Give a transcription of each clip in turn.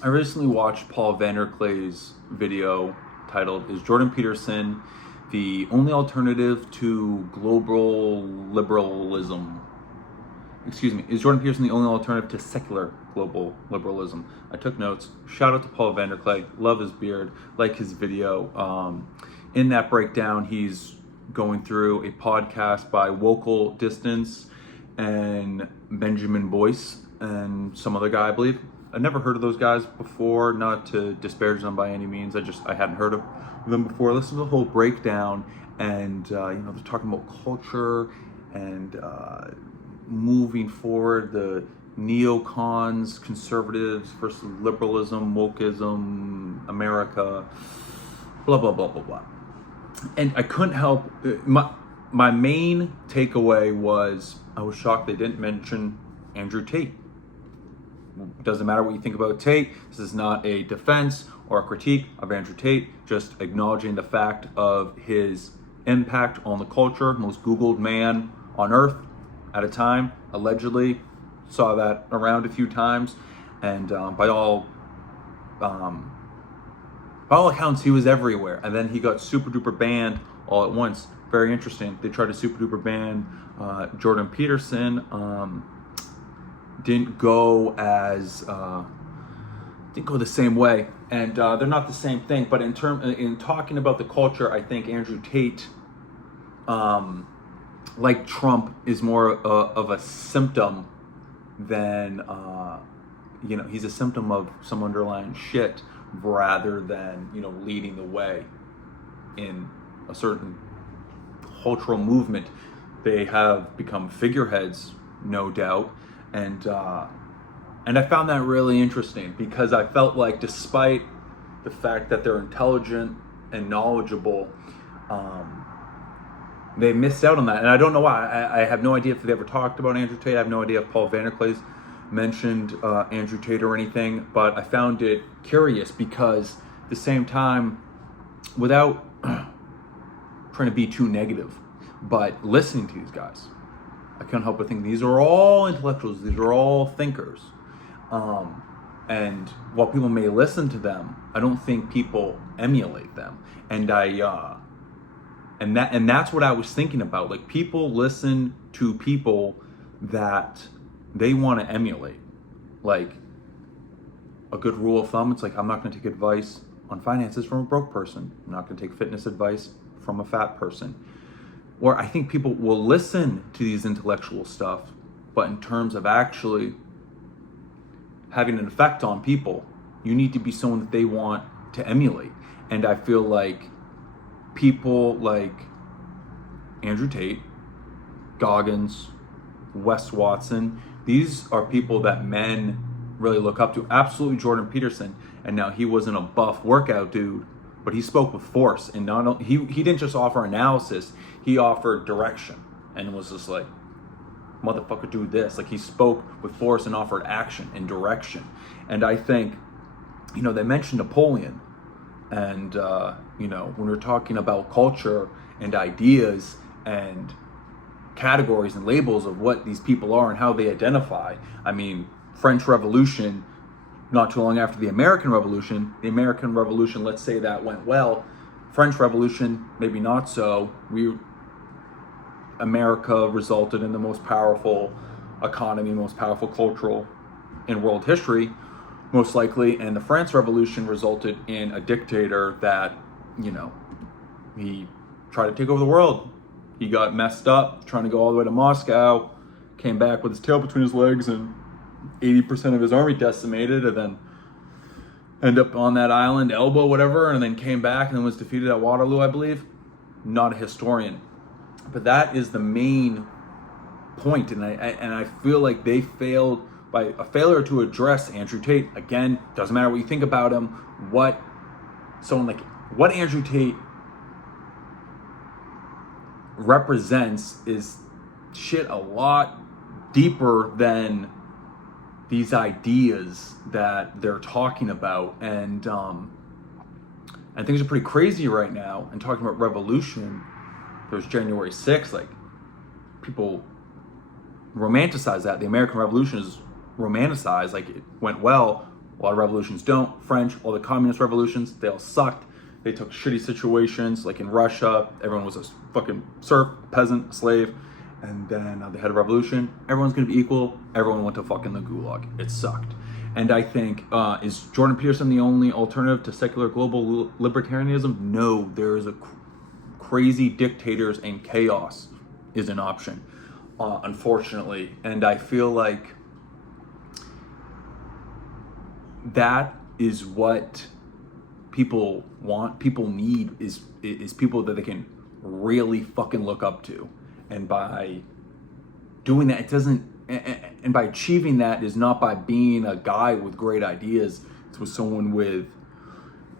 I recently watched Paul Vanderklay's video titled "Is Jordan Peterson the Only Alternative to Global Liberalism?" Excuse me, is Jordan Peterson the only alternative to secular global liberalism? I took notes. Shout out to Paul Vanderklay. Love his beard. Like his video. In that breakdown, he's going through a podcast by Wokal Distance and Benjamin Boyce and some other guy, I believe. I'd never heard of those guys before, not to disparage them by any means. I hadn't heard of them before. Listen to the whole breakdown, and they're talking about culture and moving forward, the neocons, conservatives versus liberalism, wokeism, America, blah blah blah blah blah. And I couldn't help my main takeaway was I was shocked they didn't mention Andrew Tate. Doesn't matter what you think about Tate. This is not a defense or a critique of Andrew Tate, just acknowledging the fact of his impact on the culture. Most Googled man on earth at a time, allegedly. Saw that around a few times. And by all accounts, he was everywhere. And then he got super duper banned all at once. Very interesting. They tried to super duper ban Jordan Peterson. Didn't go the same way, and they're not the same thing. But in talking about the culture, I think Andrew Tate, like Trump, is more of a symptom than he's a symptom of some underlying shit rather than leading the way in a certain cultural movement. They have become figureheads, no doubt. And I found that really interesting because I felt like despite the fact that they're intelligent and knowledgeable, they missed out on that. And I don't know why. I have no idea if they ever talked about Andrew Tate. I have no idea if Paul Vanderklay's mentioned Andrew Tate or anything. But I found it curious because at the same time, without trying to be too negative, but listening to these guys, I can't help but think these are all intellectuals. These are all thinkers. And while people may listen to them, I don't think people emulate them. And that's what I was thinking about. Like, people listen to people that they want to emulate. Like, a good rule of thumb, it's like, I'm not going to take advice on finances from a broke person. I'm not going to take fitness advice from a fat person. Or I think people will listen to these intellectual stuff, but in terms of actually having an effect on people, you need to be someone that they want to emulate. And I feel like people like Andrew Tate, Goggins, Wes Watson, these are people that men really look up to. Absolutely Jordan Peterson. And now he wasn't a buff workout dude, but he spoke with force, and not only, he didn't just offer analysis, he offered direction, and was just like, motherfucker, do this. Like, he spoke with force and offered action and direction. And I think, they mentioned Napoleon, and when we're talking about culture and ideas and categories and labels of what these people are and how they identify. I mean, French Revolution, not too long after the American Revolution, let's say that went well. French Revolution, maybe not so. America resulted in the most powerful economy, most powerful cultural in world history, most likely. And the France Revolution resulted in a dictator that, he tried to take over the world. He got messed up trying to go all the way to Moscow, came back with his tail between his legs and 80% of his army decimated, and then end up on that island, Elba, whatever, and then came back and then was defeated at Waterloo, I believe. Not a historian, but that is the main point, and I feel like they failed by a failure to address Andrew Tate. Again, doesn't matter what you think about him. What Andrew Tate represents is shit a lot deeper than these ideas that they're talking about, and things are pretty crazy right now. And talking about revolution, there's January 6th, like, people romanticize that. The American Revolution is romanticized, like it went well. A lot of revolutions don't. French, all the communist revolutions, they all sucked. They took shitty situations, like in Russia, everyone was a fucking serf, peasant, slave, and then they had a revolution. Everyone's gonna be equal. Everyone went to fucking the gulag. It sucked. And I think, is Jordan Peterson the only alternative to secular global libertarianism? No, there is a crazy dictators and chaos is an option, unfortunately. And I feel like that is what people want, people need, is people that they can really fucking look up to. And by doing that, it doesn't, and by achieving that is not by being a guy with great ideas. It's with someone with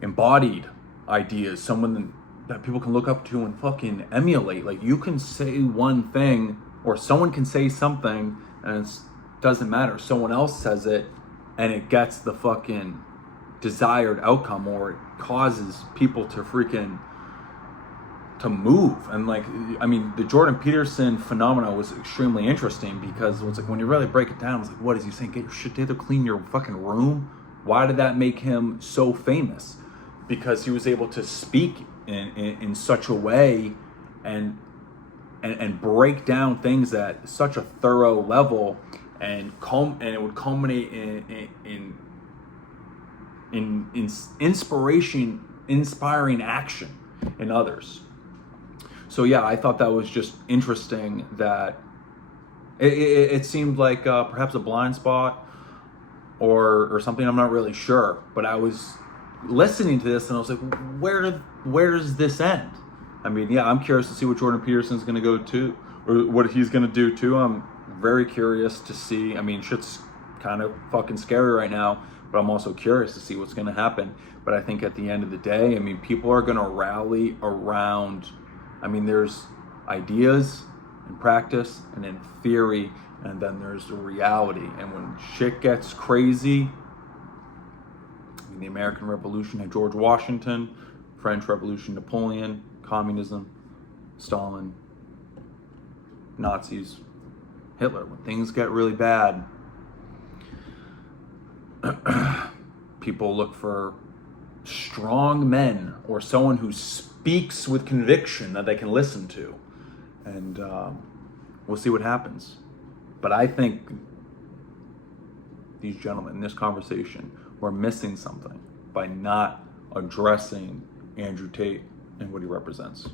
embodied ideas, someone that people can look up to and fucking emulate. Like, you can say one thing, or someone can say something, and it doesn't matter. Someone else says it, and it gets the fucking desired outcome, or it causes people to freaking to move. And like, I mean, the Jordan Peterson phenomena was extremely interesting, because it's like, when you really break it down, it's like, what is he saying? Get your shit together, clean your fucking room? Why did that make him so famous? Because he was able to speak in such a way and break down things at such a thorough level, and it would culminate in inspiring action in others. So yeah, I thought that was just interesting, that it seemed like perhaps a blind spot or something. I'm not really sure, but I was listening to this and I was like, where does this end? I mean, yeah, I'm curious to see what Jordan Peterson's going to go to, or what he's going to do too. I'm very curious to see. I mean, shit's kind of fucking scary right now, but I'm also curious to see what's going to happen. But I think at the end of the day, I mean, people are going to rally around, I mean, there's ideas and practice and in theory, and then there's the reality. And when shit gets crazy, I mean, the American Revolution had George Washington, French Revolution, Napoleon, communism, Stalin, Nazis, Hitler. When things get really bad, people look for strong men, or someone who speaks with conviction that they can listen to. And we'll see what happens. But I think these gentlemen in this conversation were missing something by not addressing Andrew Tate and what he represents.